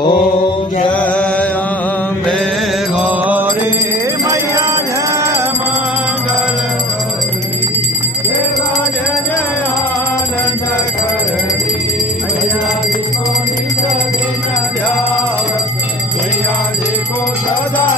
ओम जय अम्बे गौरी मैया जय मंगल देवा जय जय आनंद करणी मैया जी को निज दिन ध्यावत मैया जी को सदा